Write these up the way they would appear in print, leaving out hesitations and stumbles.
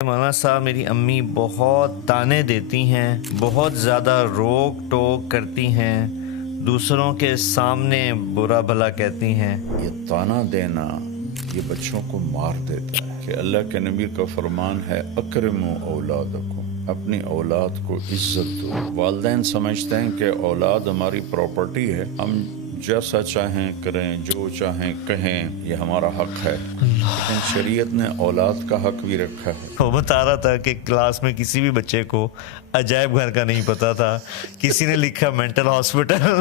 مولانا صاحب میری امی بہت طعنے دیتی ہیں، بہت زیادہ روک ٹوک کرتی ہیں، دوسروں کے سامنے برا بھلا کہتی ہیں۔ یہ طعنہ دینا یہ بچوں کو مار دیتا ہے کہ اللہ کے نبی کا فرمان ہے اکرموا اولادکم، اپنی اولاد کو عزت دو۔ والدین سمجھتے ہیں کہ اولاد ہماری پراپرٹی ہے، ہم جیسا چاہیں کریں، جو چاہیں کہیں، یہ ہمارا حق ہے، لیکن شریعت نے اولاد کا حق بھی رکھا ہے۔ وہ بتا رہا تھا کہ کلاس میں کسی بھی بچے کو عجائب گھر کا نہیں پتا تھا، کسی نے لکھا مینٹل ہاسپٹل۔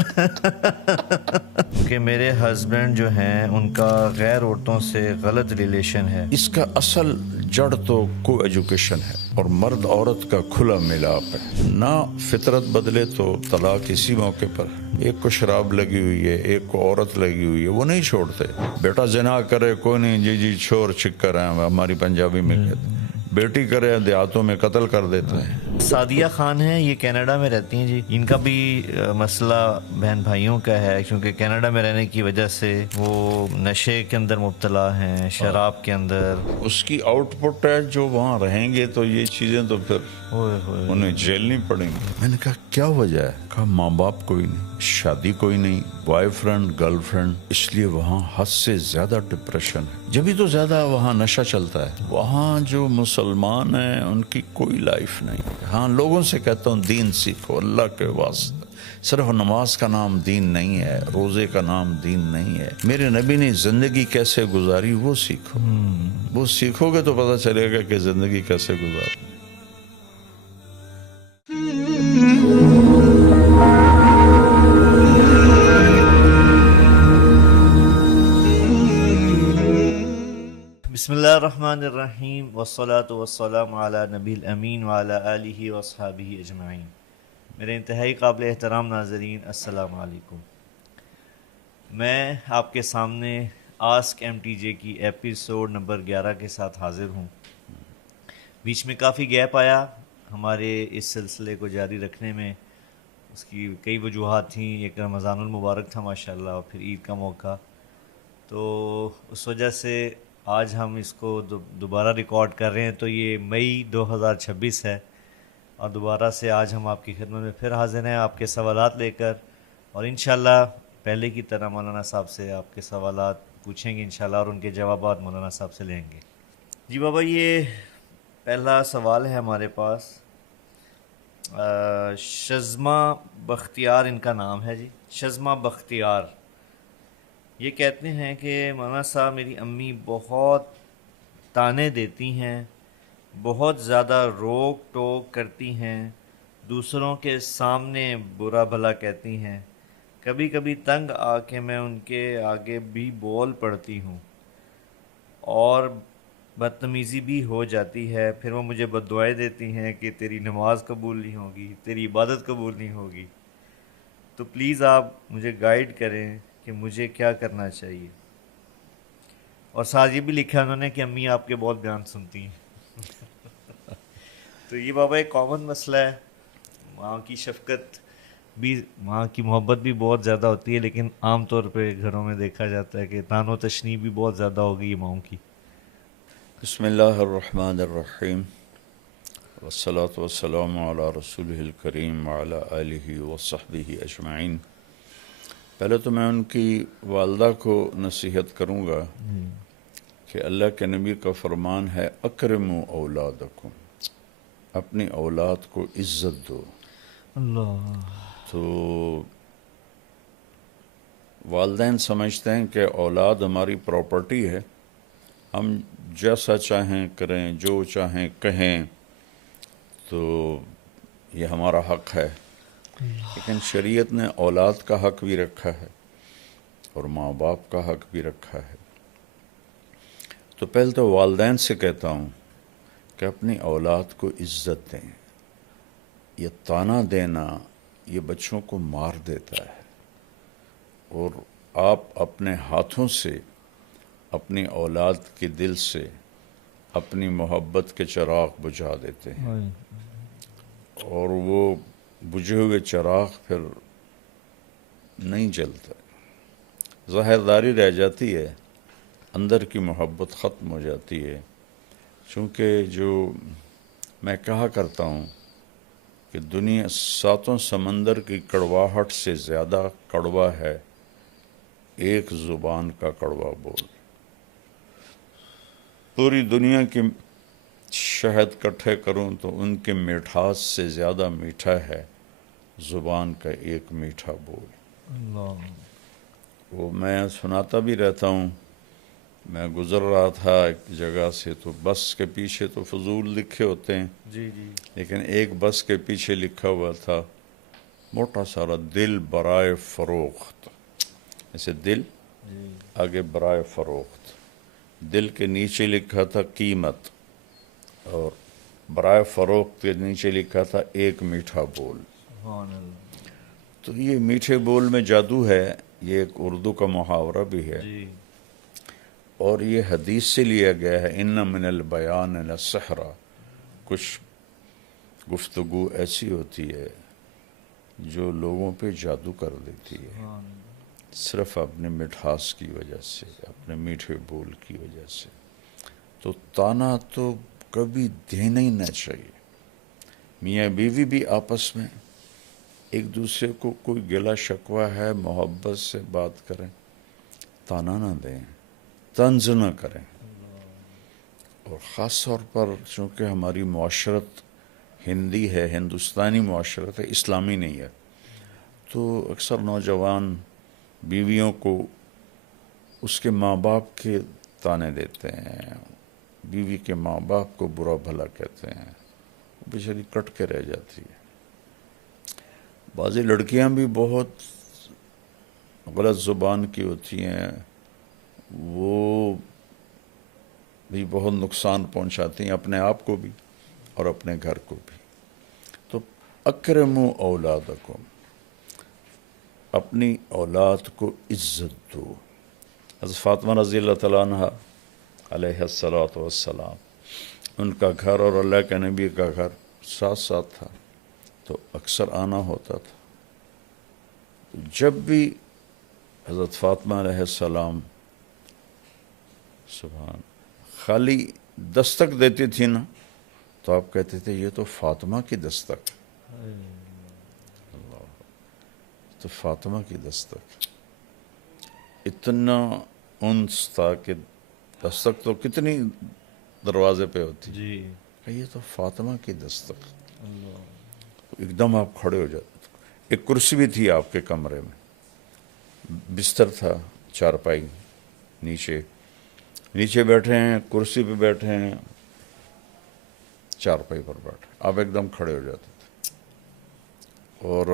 کہ میرے ہسبینڈ جو ہیں ان کا غیر عورتوں سے غلط ریلیشن ہے۔ اس کا اصل جڑ تو کو ایجوکیشن ہے اور مرد عورت کا کھلا ملاپ ہے۔ نہ فطرت بدلے تو طلاق اسی موقع پر۔ ایک کو شراب لگی ہوئی ہے، ایک کو عورت لگی ہوئی ہے، وہ نہیں چھوڑتے۔ بیٹا زنا کرے کوئی نہیں، جی جی چھوڑ چھکر ہیں، ہماری پنجابی میں کہتے ہیں۔ بیٹی کرے دیہاتوں میں قتل کر دیتے ہیں۔ سعدیہ خان ہیں، یہ کینیڈا میں رہتی ہیں جی۔ ان کا بھی مسئلہ بہن بھائیوں کا ہے، کیونکہ کینیڈا میں رہنے کی وجہ سے وہ نشے کے اندر مبتلا ہیں، شراب کے اندر۔ اس کی آؤٹ پٹ ہے، جو وہاں رہیں گے تو یہ چیزیں تو پھر انہیں جیلنی پڑیں گی۔ میں نے کہا کیا وجہ ہے؟ کہا ماں باپ کوئی نہیں، شادی کوئی نہیں، بوائے فرینڈ گرل فرینڈ، اس لیے وہاں حد سے زیادہ ڈپریشن ہے، جبھی تو زیادہ وہاں نشہ چلتا ہے۔ وہاں جو مسلمان ہیں ان کی کوئی لائف نہیں۔ ہاں لوگوں سے کہتا ہوں دین سیکھو اللہ کے واسطے، صرف نماز کا نام دین نہیں ہے، روزے کا نام دین نہیں ہے۔ میرے نبی نے زندگی کیسے گزاری وہ سیکھو، وہ سیکھو گے تو پتہ چلے گا کہ زندگی کیسے گزارو۔ بسم اللہ الرحمن الرحیم، والصلاة والسلام علی نبی الامین وعلی آلہ واصحابہ اجمعین۔ میرے انتہائی قابل احترام ناظرین، السلام علیکم۔ میں آپ کے سامنے آسک ایم ٹی جے کی ایپیسوڈ نمبر 11 کے ساتھ حاضر ہوں۔ بیچ میں کافی گیپ آیا ہمارے اس سلسلے کو جاری رکھنے میں، اس کی کئی وجوہات تھیں۔ ایک رمضان المبارک تھا ماشاءاللہ، اور پھر عید کا موقع، تو اس وجہ سے آج ہم اس کو دوبارہ ریکارڈ کر رہے ہیں، تو یہ مئی 2026 ہے، اور دوبارہ سے آج ہم آپ کی خدمت میں پھر حاضر ہیں آپ کے سوالات لے کر، اور انشاءاللہ پہلے کی طرح مولانا صاحب سے آپ کے سوالات پوچھیں گے انشاءاللہ، اور ان کے جوابات مولانا صاحب سے لیں گے۔ جی بابا، یہ پہلا سوال ہے ہمارے پاس۔ شزما بختیار ان کا نام ہے جی، شزما بختیار۔ یہ کہتے ہیں کہ مولانا صاحب میری امی بہت طعنے دیتی ہیں، بہت زیادہ روک ٹوک کرتی ہیں، دوسروں کے سامنے برا بھلا کہتی ہیں، کبھی کبھی تنگ آ کے میں ان کے آگے بھی بول پڑتی ہوں اور بدتمیزی بھی ہو جاتی ہے، پھر وہ مجھے بددعائیں دیتی ہیں کہ تیری نماز قبول نہیں ہوگی، تیری عبادت قبول نہیں ہوگی۔ تو پلیز آپ مجھے گائیڈ کریں کہ مجھے کیا کرنا چاہیے۔ اور ساتھ یہ بھی لکھا انہوں نے کہ امی آپ کے بہت بیان سنتی ہیں۔ تو یہ بابا ایک کامن مسئلہ ہے، ماں کی شفقت بھی، ماں کی محبت بھی بہت زیادہ ہوتی ہے، لیکن عام طور پہ گھروں میں دیکھا جاتا ہے کہ طعن و تشنیع بھی بہت زیادہ ہو گئی ہے ماؤں کی۔ بسم اللہ الرحمن الرحیم، والصلاة والسلام علی رسولہ الکریم وعلی آلہ وصحبہ اجمعین۔ پہلے تو میں ان کی والدہ کو نصیحت کروں گا کہ اللہ کے نبی کا فرمان ہے اکرموا اولادکم، اپنی اولاد کو عزت دو۔ اللہ، تو والدین سمجھتے ہیں کہ اولاد ہماری پراپرٹی ہے، ہم جیسا چاہیں کریں، جو چاہیں کہیں، تو یہ ہمارا حق ہے، لیکن شریعت نے اولاد کا حق بھی رکھا ہے اور ماں باپ کا حق بھی رکھا ہے۔ تو پہلے تو والدین سے کہتا ہوں کہ اپنی اولاد کو عزت دیں۔ یہ طعنہ دینا یہ بچوں کو مار دیتا ہے، اور آپ اپنے ہاتھوں سے اپنی اولاد کے دل سے اپنی محبت کے چراغ بجھا دیتے ہیں، اور وہ بجھے ہوئے چراغ پھر نہیں جلتا، ظاہرداری رہ جاتی ہے، اندر کی محبت ختم ہو جاتی ہے، چونکہ جو میں کہا کرتا ہوں کہ دنیا ساتوں سمندر کی کڑواہٹ سے زیادہ کڑوا ہے ایک زبان کا کڑوا بول. پوری دنیا کی شہد کٹھے کروں تو ان کے مٹھاس سے زیادہ میٹھا ہے زبان کا ایک میٹھا بول. اللہ. وہ میں سناتا بھی رہتا ہوں. میں گزر رہا تھا ایک جگہ سے تو بس کے پیچھے تو فضول لکھے ہوتے ہیں، جی جی. لیکن ایک بس کے پیچھے لکھا ہوا تھا موٹا سارا دل برائے فروخت. ایسے دل جی. آگے برائے فروخت. دل کے نیچے لکھا تھا قیمت، اور برائے فروخت کے نیچے لکھا تھا ایک میٹھا بول. سبحان اللہ. تو یہ میٹھے بول میں جادو ہے. یہ ایک اردو کا محاورہ بھی ہے، جی. اور یہ حدیث سے لیا گیا ہے. ان من البیان لسحر. کچھ گفتگو ایسی ہوتی ہے جو لوگوں پہ جادو کر دیتی ہے، سبحان اللہ. صرف اپنے مٹھاس کی وجہ سے، اپنے میٹھے بول کی وجہ سے. تو تانا تو کبھی دینا ہی نہ چاہیے. میاں بیوی بھی آپس میں ایک دوسرے کو کوئی گلا شکوہ ہے محبت سے بات کریں، تانا نہ دیں، طنز نہ کریں. اور خاص طور پر چونکہ ہماری معاشرت ہندی ہے، ہندوستانی معاشرت ہے، اسلامی نہیں ہے، تو اکثر نوجوان بیویوں کو اس کے ماں باپ کے تانے دیتے ہیں، بیوی کے ماں باپ کو برا بھلا کہتے ہیں، بیچاری کٹ کے رہ جاتی ہے. بعضی لڑکیاں بھی بہت غلط زبان کی ہوتی ہیں، وہ بھی بہت نقصان پہنچاتی ہیں اپنے آپ کو بھی اور اپنے گھر کو بھی. تو اکرموا اولادکم، اپنی اولاد کو عزت دو. حضرت فاطمہ رضی اللہ تعالیٰ عنہ علیہ الصلاۃ والسلام، ان کا گھر اور اللہ کے نبی کا گھر ساتھ ساتھ تھا، تو اکثر آنا ہوتا تھا. جب بھی حضرت فاطمہ علیہ السلام سبحان خالی دستک دیتی تھی نا، تو آپ کہتے تھے یہ تو فاطمہ کی دستک، اللہ، تو فاطمہ کی دستک. اتنا انس تھا کہ دستک تو کتنی دروازے پہ ہوتی، جی. یہ تو فاطمہ کی دستک. اللہ. ایک دم آپ کھڑے ہو جاتے. ایک کرسی بھی تھی آپ کے کمرے میں، بستر تھا، چارپائی، نیچے بیٹھے ہیں، کرسی پہ بیٹھے ہیں، چارپائی پر بیٹھے، آپ ایک دم کھڑے ہو جاتے تھے اور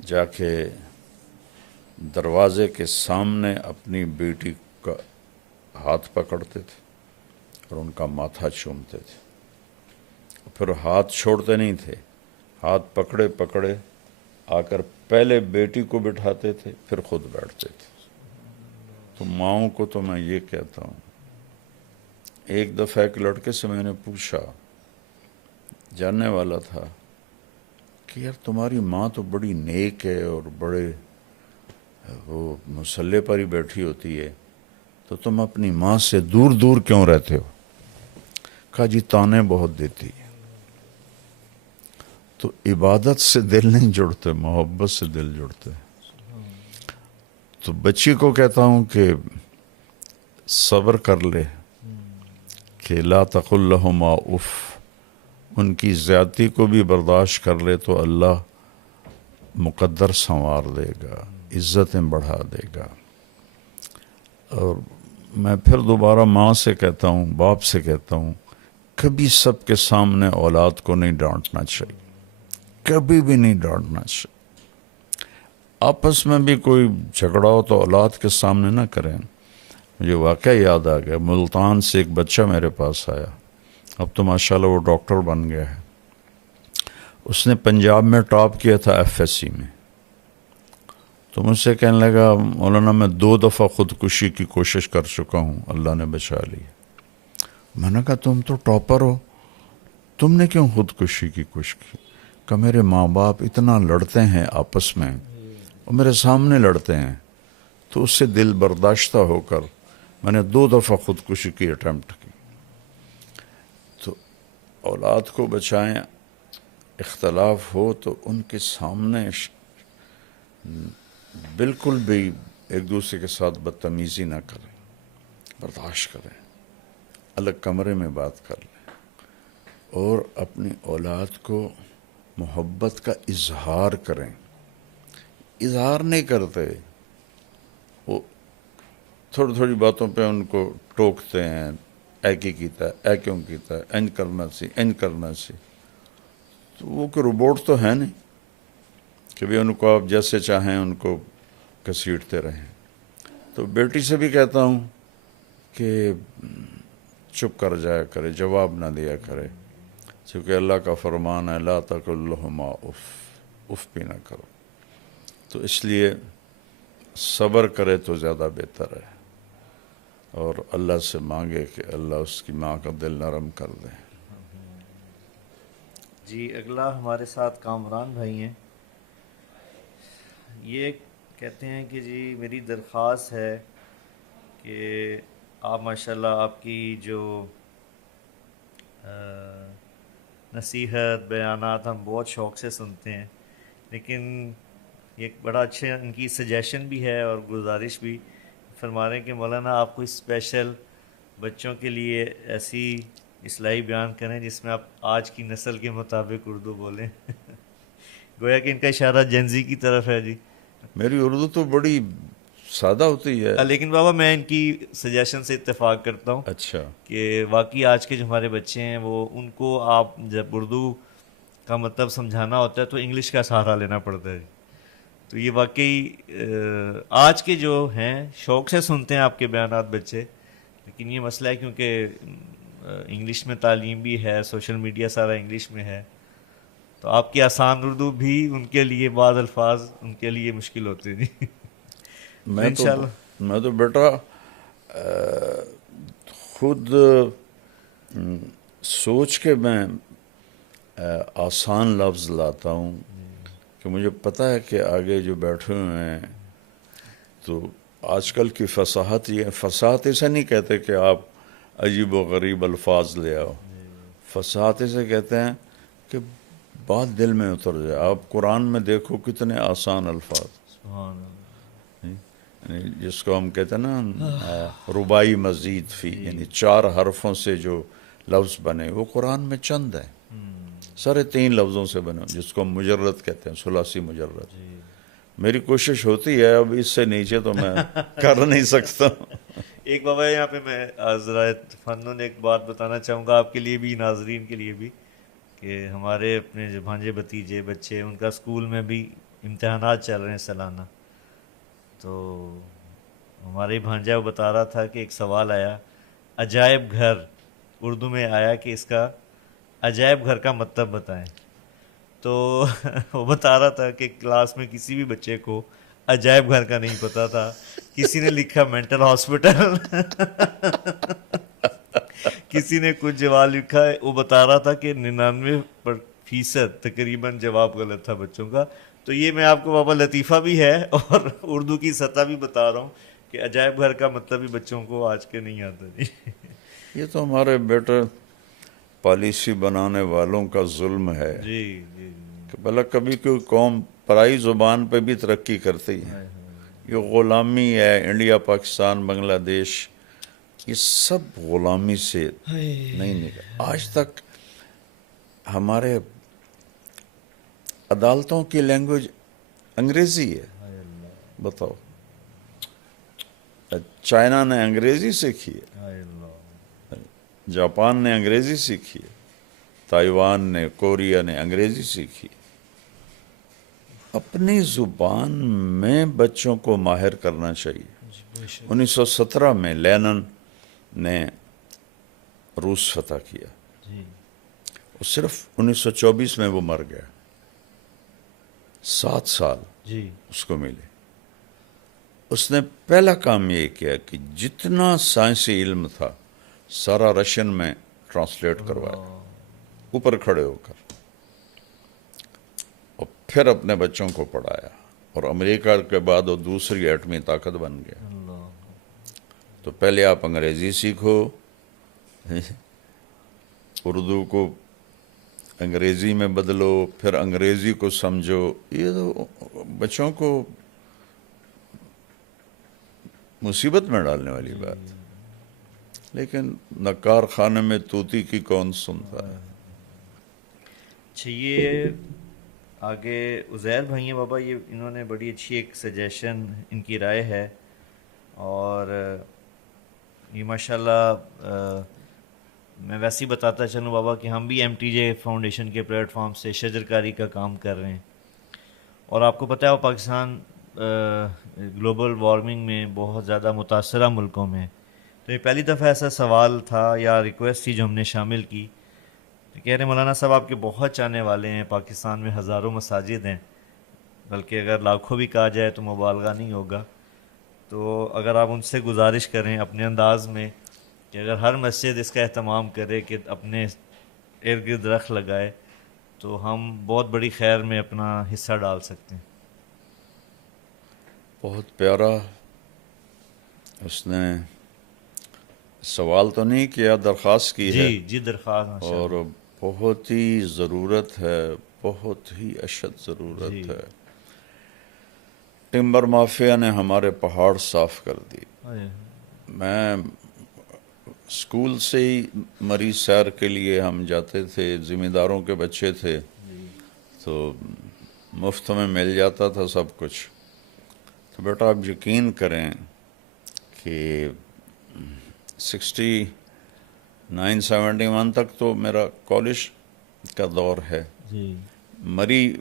جا کے دروازے کے سامنے اپنی بیٹی کا ہاتھ پکڑتے تھے اور ان کا ماتھا چومتے تھے. پھر ہاتھ چھوڑتے نہیں تھے، ہاتھ پکڑے پکڑے آ کر پہلے بیٹی کو بٹھاتے تھے، پھر خود بیٹھتے تھے. تو ماؤں کو تو میں یہ کہتا ہوں. ایک دفعہ ایک لڑکے سے میں نے پوچھا، جاننے والا تھا، کہ یار تمہاری ماں تو بڑی نیک ہے اور بڑے وہ مصلے پر ہی بیٹھی ہوتی ہے، تو تم اپنی ماں سے دور دور کیوں رہتے ہو؟ کہا جی تانے بہت دیتی ہے. تو عبادت سے دل نہیں جڑتے، محبت سے دل جڑتے. تو بچی کو کہتا ہوں کہ صبر کر لے، کہ لا تقل لہما اف، ان کی زیادتی کو بھی برداشت کر لے تو اللہ مقدر سنوار دے گا، عزتیں بڑھا دے گا. اور میں پھر دوبارہ ماں سے کہتا ہوں، باپ سے کہتا ہوں، کبھی سب کے سامنے اولاد کو نہیں ڈانٹنا چاہیے، کبھی بھی نہیں ڈانٹنا چاہیے. آپس میں بھی کوئی جھگڑا ہو تو اولاد کے سامنے نہ کریں. مجھے واقعہ یاد آ گیا، ملتان سے ایک بچہ میرے پاس آیا، اب تو ماشاءاللہ وہ ڈاکٹر بن گیا ہے. اس نے پنجاب میں ٹاپ کیا تھا FSC میں. تو مجھ سے کہنے لگا مولانا میں 2 دفعہ خودکشی کی کوشش کر چکا ہوں، اللہ نے بچا لی. میں نے کہا تم تو ٹاپر ہو، تم نے کیوں خودکشی کی کوشش کی؟ کہ میرے ماں باپ اتنا لڑتے ہیں آپس میں اور میرے سامنے لڑتے ہیں، تو اس سے دل برداشتہ ہو کر میں نے 2 دفعہ خودکشی کی اٹیمپٹ کی. اولاد کو بچائیں، اختلاف ہو تو ان کے سامنے بالکل بھی ایک دوسرے کے ساتھ بدتمیزی نہ کریں، برداشت کریں، الگ کمرے میں بات کر لیں، اور اپنی اولاد کو محبت کا اظہار کریں۔ اظہار نہیں کرتے، وہ تھوڑی تھوڑی باتوں پہ ان کو ٹوکتے ہیں، اے کی کیتا ہے، اے کیوں کیتا ہے، این کرنا سی، این کرنا سی۔ تو وہ کہ روبوٹ تو ہے نہیں کہ بھی ان کو آپ جیسے چاہیں ان کو گھسیٹتے رہیں۔ تو بیٹی سے بھی کہتا ہوں کہ چپ کر جایا کرے، جواب نہ دیا کرے، چونکہ اللہ کا فرمان ہے لا تقل لہما اف، اف بھی نہ کرو۔ تو اس لیے صبر کرے تو زیادہ بہتر ہے، اور اللہ سے مانگے کہ اللہ اس کی ماں کا دل نرم کر دے۔ جی اگلا ہمارے ساتھ کامران بھائی ہیں، یہ کہتے ہیں کہ جی میری درخواست ہے کہ آپ ماشاءاللہ آپ کی جو نصیحت بیانات ہم بہت شوق سے سنتے ہیں، لیکن یہ بڑا اچھے ان کی سجیشن بھی ہے اور گزارش بھی فرما رہے ہیں کہ مولانا آپ کو اسپیشل بچوں کے لیے ایسی اصلاحی بیان کریں جس میں آپ آج کی نسل کے مطابق اردو بولیں۔ گویا کہ ان کا اشارہ جنزی کی طرف ہے جی۔ میری اردو تو بڑی سادہ ہوتی ہے۔ لیکن بابا میں ان کی سجیشن سے اتفاق کرتا ہوں اچھا، کہ واقعی آج کے جو ہمارے بچے ہیں وہ ان کو آپ جب اردو کا مطلب سمجھانا ہوتا ہے تو انگلش کا سہارا لینا پڑتا ہے۔ تو یہ واقعی آج کے جو ہیں شوق سے سنتے ہیں آپ کے بیانات بچے، لیکن یہ مسئلہ ہے کیونکہ انگلش میں تعلیم بھی ہے، سوشل میڈیا سارا انگلش میں ہے، تو آپ کی آسان اردو بھی ان کے لیے بعض الفاظ ان کے لیے مشکل ہوتے ہیں جی۔ میں تو بیٹا خود سوچ کے میں آسان لفظ لاتا ہوں کہ مجھے پتہ ہے کہ آگے جو بیٹھے ہوئے ہیں تو آج کل کی فصاحت، یہ فصاحت اسے نہیں کہتے کہ آپ عجیب و غریب الفاظ لے آؤ، فصاحت اسے کہتے ہیں کہ بات دل میں اتر جائے۔ آپ قرآن میں دیکھو کتنے آسان الفاظ، سبحان یعنی جس کو ہم کہتے ہیں نا رباعی مزید فی، یعنی 4 حرفوں سے جو لفظ بنے وہ قرآن میں چند ہیں، سارے 3 لفظوں سے بنے، جس کو ہم مجرد کہتے ہیں، ثلاثی مجرد۔ میری کوشش ہوتی ہے، اب اس سے نیچے تو میں کر نہیں سکتا۔ ایک بابا یہاں پہ میں ذرا فنون ایک بات بتانا چاہوں گا آپ کے لیے بھی، ناظرین کے لیے بھی، کہ ہمارے اپنے جو بھانجے بھتیجے بچے ان کا اسکول میں بھی امتحانات چل رہے ہیں سالانہ، تو ہمارے بھانجا وہ بتا رہا تھا کہ ایک سوال آیا عجائب گھر، اردو میں آیا کہ اس کا عجائب گھر کا مطلب بتائیں، تو وہ بتا رہا تھا کہ کلاس میں کسی بھی بچے کو عجائب گھر کا نہیں پتا تھا، کسی نے لکھا مینٹل ہاسپٹل، کسی نے کچھ جواب لکھا ہے، وہ بتا رہا تھا کہ 99% تقریباً جواب غلط تھا بچوں کا۔ تو یہ میں آپ کو بابا لطیفہ بھی ہے اور اردو کی سطح بھی بتا رہا ہوں کہ عجائب گھر کا مطلب بھی بچوں کو آج کے نہیں آتا جی۔ یہ تو ہمارے بیٹے پالیسی بنانے والوں کا ظلم ہے جی جی کہ بھلا کبھی کوئی قوم پرائی زبان پہ بھی ترقی کرتی ہے، یہ غلامی ہے۔ انڈیا، پاکستان، بنگلہ دیش، یہ سب غلامی سے نہیں نکلا۔ آج تک ہمارے عدالتوں کی لینگویج انگریزی ہے، بتاؤ۔ چائنا نے انگریزی سیکھی ہے، جاپان نے انگریزی سیکھی ہے، تائیوان نے، کوریا نے انگریزی سیکھی ہے۔ اپنی زبان میں بچوں کو ماہر کرنا چاہیے۔ 1917 میں لینن نے روس فتح کیا، اور صرف 1924 میں وہ مر گیا، 7 سال اس کو ملے۔ اس نے پہلا کام یہ کیا کہ جتنا سائنسی علم تھا سارا رشین میں ٹرانسلیٹ کروایا، اوپر کھڑے ہو کر، اور پھر اپنے بچوں کو پڑھایا، اور امریکہ کے بعد وہ دوسری ایٹمی طاقت بن گیا۔ تو پہلے آپ انگریزی سیکھو، اردو کو انگریزی میں بدلو، پھر انگریزی کو سمجھو، یہ تو بچوں کو مصیبت میں ڈالنے والی بات. لیکن نکار خانے میں طوطی کی کون سنتا ہے. اچھا، یہ آگے عزیر بھائی ہیں بابا، یہ انہوں نے بڑی اچھی ایک سجیشن، ان کی رائے ہے، اور یہ ماشاءاللہ میں ویسے ہی بتاتا چلوں بابا کہ ہم بھی ایم ٹی جے فاؤنڈیشن کے پلیٹ فارم سے شجر کاری کا کام کر رہے ہیں، اور آپ کو پتہ ہے وہ پاکستان گلوبل وارمنگ میں بہت زیادہ متاثرہ ملکوں میں. تو یہ پہلی دفعہ ایسا سوال تھا یا ریکویسٹ تھی جو ہم نے شامل کی. تو کہہ رہے ہیں مولانا صاحب آپ کے بہت چاہنے والے ہیں، پاکستان میں ہزاروں مساجد ہیں، بلکہ اگر لاکھوں بھی کہا جائے تو مبالغہ نہیں ہوگا. تو اگر آپ ان سے گزارش کریں اپنے انداز میں کہ اگر ہر مسجد اس کا اہتمام کرے کہ اپنے ارد گرد درخت لگائے، تو ہم بہت بڑی خیر میں اپنا حصہ ڈال سکتے ہیں. بہت پیارا. اس نے سوال تو نہیں کیا، درخواست کی ہے، جی درخواست ماشاء اور اللہ. بہت ہی ضرورت ہے، بہت ہی اشد ضرورت جی ہے. ٹمبر مافیا نے ہمارے پہاڑ صاف کر دی. میں اسکول سے ہی مری سیر کے لیے ہم جاتے تھے، ذمہ داروں کے بچے تھے، تو مفت میں مل جاتا تھا سب کچھ. تو بیٹا آپ یقین کریں کہ 69-71 تک تو میرا کالج کا دور ہے. جی مری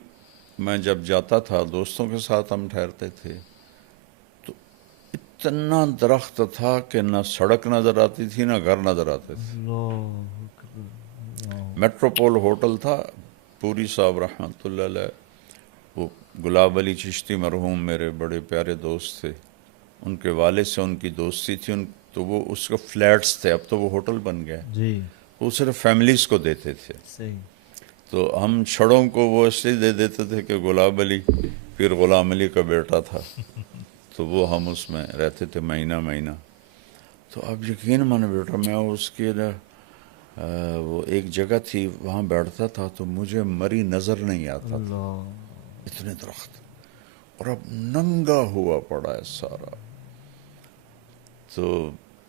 میں جب جاتا تھا دوستوں کے ساتھ ہم ٹھہرتے تھے، تو اتنا درخت تھا کہ نہ سڑک نظر آتی تھی نہ گھر نظر آتے تھے. میٹروپول ہوٹل تھا، پوری صاحب رحمۃ اللہ علیہ، وہ گلاب علی چشتی مرحوم میرے بڑے پیارے دوست تھے، ان کے والد سے ان کی دوستی تھی. تو وہ اس کے فلیٹس تھے، اب تو وہ ہوٹل بن گئے. جی وہ صرف فیملیز کو دیتے تھے. صحیح. تو ہم چھڑوں کو وہ اس لیے دے دیتے تھے کہ گلاب علی پھر غلام علی کا بیٹا تھا، تو وہ ہم اس میں رہتے تھے مہینہ مہینہ. تو اب یقین مانے بیٹا، میں اس کے وہ ایک جگہ تھی وہاں بیٹھتا تھا تو مجھے مری نظر نہیں آتا تھا، اتنے درخت، اور اب ننگا ہوا پڑا ہے سارا. تو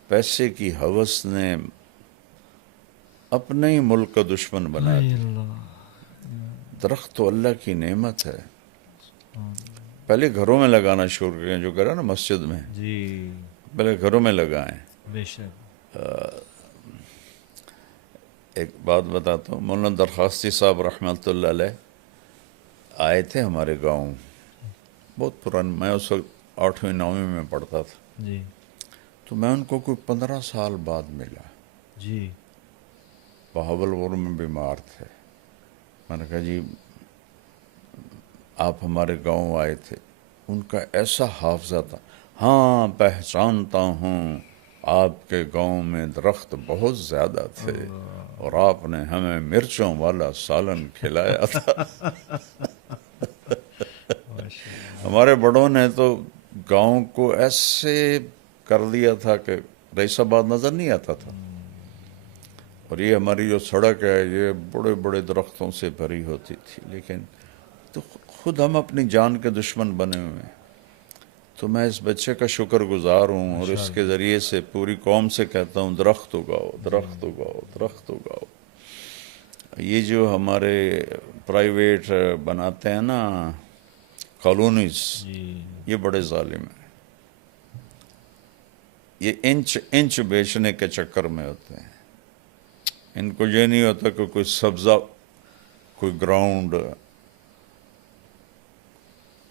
پیسے کی ہوس نے اپنے ہی ملک کا دشمن بنا دیا. درخت تو اللہ کی نعمت ہے. پہلے گھروں میں لگانا شروع کریں، جو کرا نا مسجد میں، جی پہلے گھروں میں لگائیں. بے شک. ایک بات بتاتا ہوں، مولانا درخواستی صاحب رحمۃ اللہ علیہ آئے تھے ہمارے گاؤں، بہت پرانے، میں اس وقت 8ویں 9ویں میں پڑھتا تھا. جی تو میں ان کو کوئی 15 سال بعد ملا. جی بہاولپور میں بیمار تھے. میں نے کہا جی آپ ہمارے گاؤں آئے تھے. ان کا ایسا حافظہ تھا، ہاں پہچانتا ہوں، آپ کے گاؤں میں درخت بہت زیادہ تھے اور آپ نے ہمیں مرچوں والا سالن کھلایا تھا. ہمارے بڑوں نے تو گاؤں کو ایسے کر دیا تھا کہ رئیس آباد نظر نہیں آتا تھا. اور یہ ہماری جو سڑک ہے یہ بڑے بڑے درختوں سے بھری ہوتی تھی. لیکن تو خود ہم اپنی جان کے دشمن بنے ہوئے ہیں. تو میں اس بچے کا شکر گزار ہوں، اور اس کے ذریعے سے پوری قوم سے کہتا ہوں درخت اگاؤ، درخت اگاؤ، درخت اگاؤ. یہ جو ہمارے پرائیویٹ بناتے ہیں نا کالونیز، یہ بڑے ظالم ہیں. یہ انچ بیچنے کے چکر میں ہوتے ہیں. ان کو یہ نہیں ہوتا کہ کوئی سبزہ، کوئی گراؤنڈ،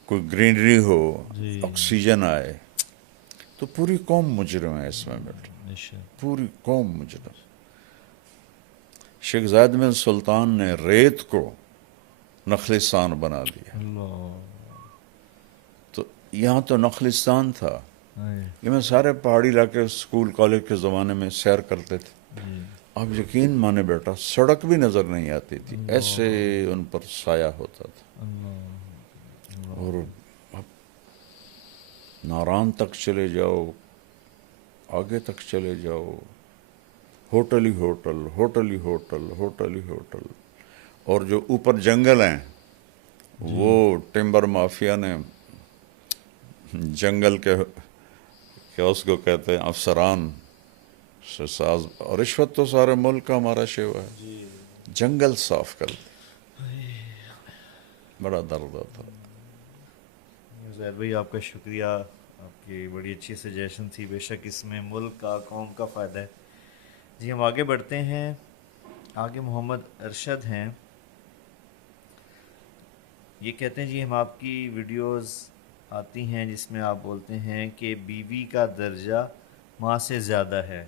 کوئی گرینری ہو، آکسیجن آئے. تو پوری قوم مجرم ہے اس میں بیٹا، پوری قوم مجرم. شیخ زاید بن سلطان نے ریت کو نخلستان بنا دیا. تو یہاں تو نخلستان تھا. یہ میں سارے پہاڑی علاقے اسکول کالج کے زمانے میں سیر کرتے تھے. آپ یقین مانے بیٹا سڑک بھی نظر نہیں آتی تھی، ایسے ان پر سایہ ہوتا تھا. اور اب ناران تک چلے جاؤ، آگے تک چلے جاؤ، ہوٹل ہی ہوٹل، ہوٹل ہی ہوٹل، ہوٹل ہی ہوٹل. اور جو اوپر جنگل ہیں وہ ٹمبر مافیا نے جنگل کے کیا اس کو کہتے ہیں افسران سے ساز، اور رشوت تو سارے ملک کا ہمارا شیوا ہے، جنگل صاف کر دے، بڑا درد ہوتا ہے۔ زہر بھائی آپ کا شکریہ، آپ کی بڑی اچھی سجیشن تھی، بے شک اس میں ملک کا قوم کا فائدہ ہے۔ جی ہم آگے بڑھتے ہیں، آگے محمد ارشد ہیں، یہ کہتے ہیں جی ہم آپ کی ویڈیوز آتی ہیں جس میں آپ بولتے ہیں کہ بیوی کا درجہ ماں سے زیادہ ہے،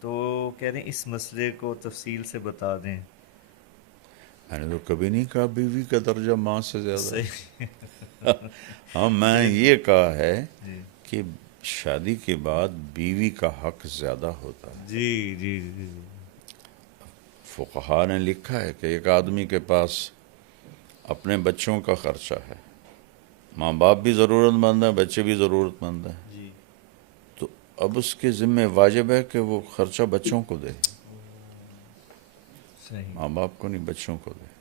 تو کہہ رہے ہیں اس مسئلے کو تفصیل سے بتا دیں۔ میں نے تو کبھی نہیں کہا بیوی کا درجہ ماں سے زیادہ ہے۔ صحیح ہاں، میں یہ کہا ہے جی کہ شادی کے بعد بیوی کا حق زیادہ ہوتا ہے۔ جی جی جی فقہا نے لکھا ہے کہ ایک آدمی کے پاس اپنے بچوں کا خرچہ ہے، ماں باپ بھی ضرورت مند ہیں، بچے بھی ضرورت مند ہیں، جی تو اب اس کے ذمہ واجب ہے کہ وہ خرچہ بچوں کو دے، صحیح ماں باپ کو نہیں، بچوں کو دے۔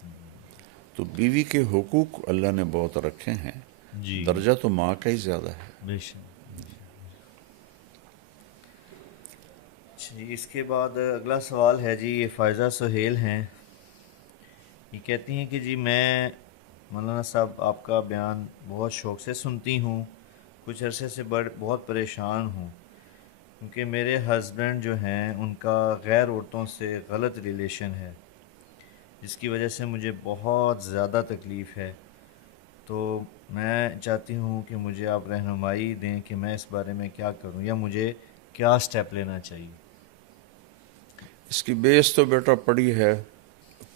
تو بیوی کے حقوق اللہ نے بہت رکھے ہیں، جی درجہ تو ماں کا ہی زیادہ ہے۔ بے شک۔ جی اس کے بعد اگلا سوال ہے جی، یہ فائزہ سہیل ہیں، یہ کہتی ہیں کہ جی میں مولانا صاحب آپ کا بیان بہت شوق سے سنتی ہوں، کچھ عرصے سے بہت پریشان ہوں، کیونکہ میرے ہسبینڈ جو ہیں ان کا غیر عورتوں سے غلط ریلیشن ہے، جس کی وجہ سے مجھے بہت زیادہ تکلیف ہے، تو میں چاہتی ہوں کہ مجھے آپ رہنمائی دیں کہ میں اس بارے میں کیا کروں، یا مجھے کیا سٹیپ لینا چاہیے۔ اس کی بیس تو بیٹا پڑی ہے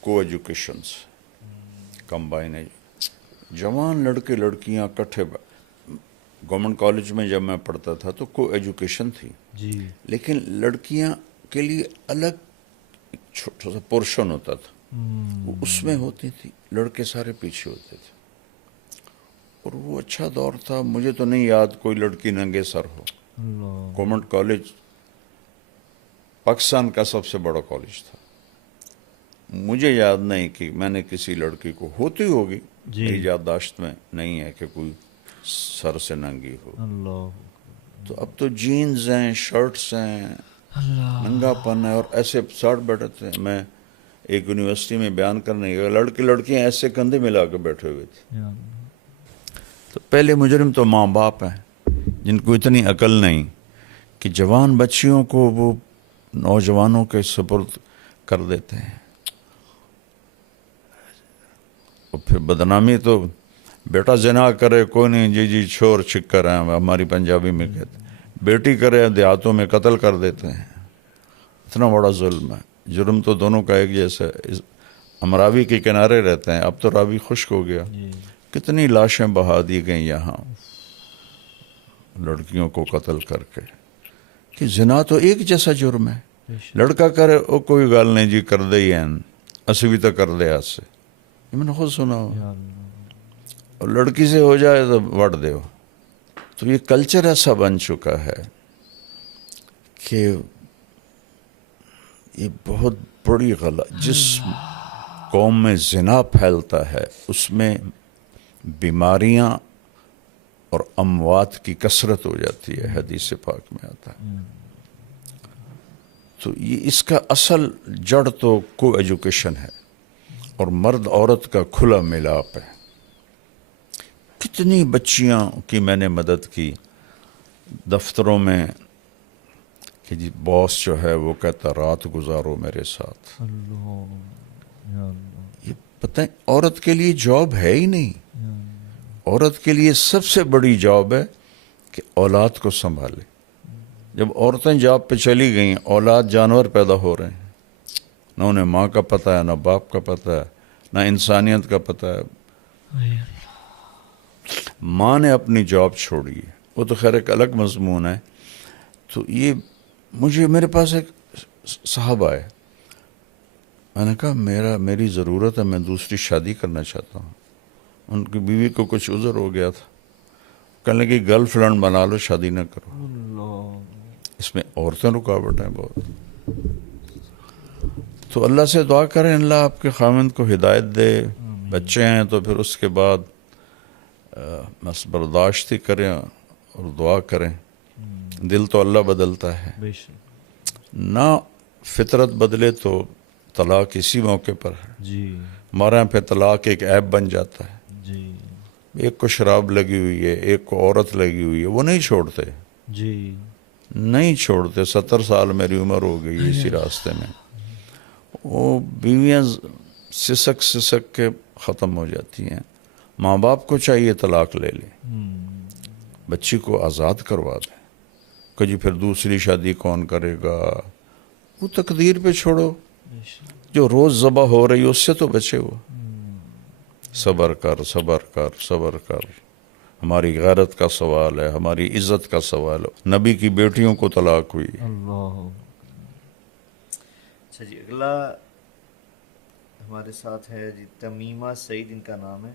کو ایجوکیشن سے، کمبائن، جوان لڑکے لڑکیاں کٹھے، گورنمنٹ کالج میں جب میں پڑھتا تھا تو کو ایجوکیشن تھی، جی لیکن لڑکیاں کے لیے الگ ایک چھوٹا سا پورشن ہوتا تھا، وہ اس میں ہوتی تھی، لڑکے سارے پیچھے ہوتے تھے، اور وہ اچھا دور تھا۔ مجھے تو نہیں یاد کوئی لڑکی ننگے سر ہو۔ اللہ گورنمنٹ کالج پاکستان کا سب سے بڑا کالج تھا، مجھے یاد نہیں کہ میں نے کسی لڑکی کو، ہوتی ہوگی، جی میری یادداشت میں نہیں ہے کہ کوئی سر سے ننگی ہو۔ اللہ تو اب تو جینز ہیں، شرٹس ہیں، اللہ ننگا پن ہے، اور ایسے ساٹھ بیٹھے تھے۔ میں ایک یونیورسٹی میں بیان کرنے گیا، لڑکے لڑکیاں ایسے کندھے ملا کے بیٹھے ہوئے تھے۔ یا اللہ۔ تو پہلے مجرم تو ماں باپ ہیں، جن کو اتنی عقل نہیں کہ جوان بچیوں کو وہ نوجوانوں کے سپرد کر دیتے ہیں، اور پھر بدنامی تو بیٹا زنا کرے کوئی نہیں، جی جی چھور چھکر ہیں ہماری پنجابی میں کہتے ہیں، بیٹی کرے دیہاتوں میں قتل کر دیتے ہیں۔ اتنا بڑا ظلم ہے، جرم تو دونوں کا ایک جیسا ہے۔ ہم راوی کے کنارے رہتے ہیں، اب تو راوی خشک ہو گیا، جی کتنی لاشیں بہا دی گئیں یہاں لڑکیوں کو قتل کر کے، کہ زنا تو ایک جیسا جرم ہے۔ بے شک۔ لڑکا کرے او کوئی گل نہیں جی، کر دے ہی ہیں، اسی بھی تو کر دے ہاتھ سے، یہ میں نے خود سنا ہو، یا اللہ اور لڑکی سے ہو جائے تو وٹ دے ہو۔ تو یہ کلچر ایسا بن چکا ہے کہ یہ بہت بڑی غلط، جس قوم میں زنا پھیلتا ہے اس میں بیماریاں اور اموات کی کثرت ہو جاتی ہے، حدیث پاک میں آتا ہے۔ تو یہ اس کا اصل جڑ تو کو ایجوکیشن ہے، اور مرد عورت کا کھلا ملاپ ہے۔ کتنی بچیاں کی میں نے مدد کی دفتروں میں، کہ جی باس جو ہے وہ کہتا رات گزارو میرے ساتھ۔ اللہ یا اللہ یہ پتہ ہے عورت کے لیے جاب ہے ہی نہیں، یا اللہ۔ عورت کے لیے سب سے بڑی جاب ہے کہ اولاد کو سنبھالے۔ جب عورتیں جاب پہ چلی گئیں، اولاد جانور پیدا ہو رہے ہیں، نہ انہیں ماں کا پتہ ہے، نہ باپ کا پتہ ہے، نہ انسانیت کا پتہ ہے۔ ماں نے اپنی جاب چھوڑی ہے، وہ تو خیر ایک الگ مضمون ہے۔ تو یہ میرے پاس ایک صاحب آئے، میں نے کہا میری ضرورت ہے، میں دوسری شادی کرنا چاہتا ہوں۔ ان کی بیوی کو کچھ عذر ہو گیا تھا، کہنے لگی گرل فرینڈ بنا لو، شادی نہ کرو۔ اللہ اس میں عورتیں رکاوٹ ہیں بہت۔ تو تو اللہ سے دعا کریں اللہ آپ کے خاوند کو ہدایت دے. بچے ہیں تو پھر اس کے بعد بس برداشت ہی کریں اور دعا کریں. دل تو اللہ بدلتا ہے، بے شک. نہ فطرت بدلے تو طلاق اسی موقع پر ہے. جی ہمارے یہاں پہ طلاق ایک عیب بن جاتا ہے. جی ایک کو شراب لگی ہوئی ہے، ایک کو عورت لگی ہوئی ہے، وہ نہیں چھوڑتے، جی نہیں چھوڑتے. 70 سال میری عمر ہو گئی اسی راستے میں. وہ بیویاں سسک سسک کے ختم ہو جاتی ہیں. ماں باپ کو چاہیے طلاق لے لیں، بچی کو آزاد کروا دیں. کہ جی پھر دوسری شادی کون کرے گا؟ وہ تقدیر پہ چھوڑو. بے شک. جو روز ذبح ہو رہی ہے اس سے تو بچے ہو. صبر کر صبر کر صبر کر. ہماری غیرت کا سوال ہے، ہماری عزت کا سوال ہے. نبی کی بیٹیوں کو طلاق ہوئی. اللہ. اچھا جی، اگلا ہمارے ساتھ ہے جی تمیمہ سعید ان کا نام ہے.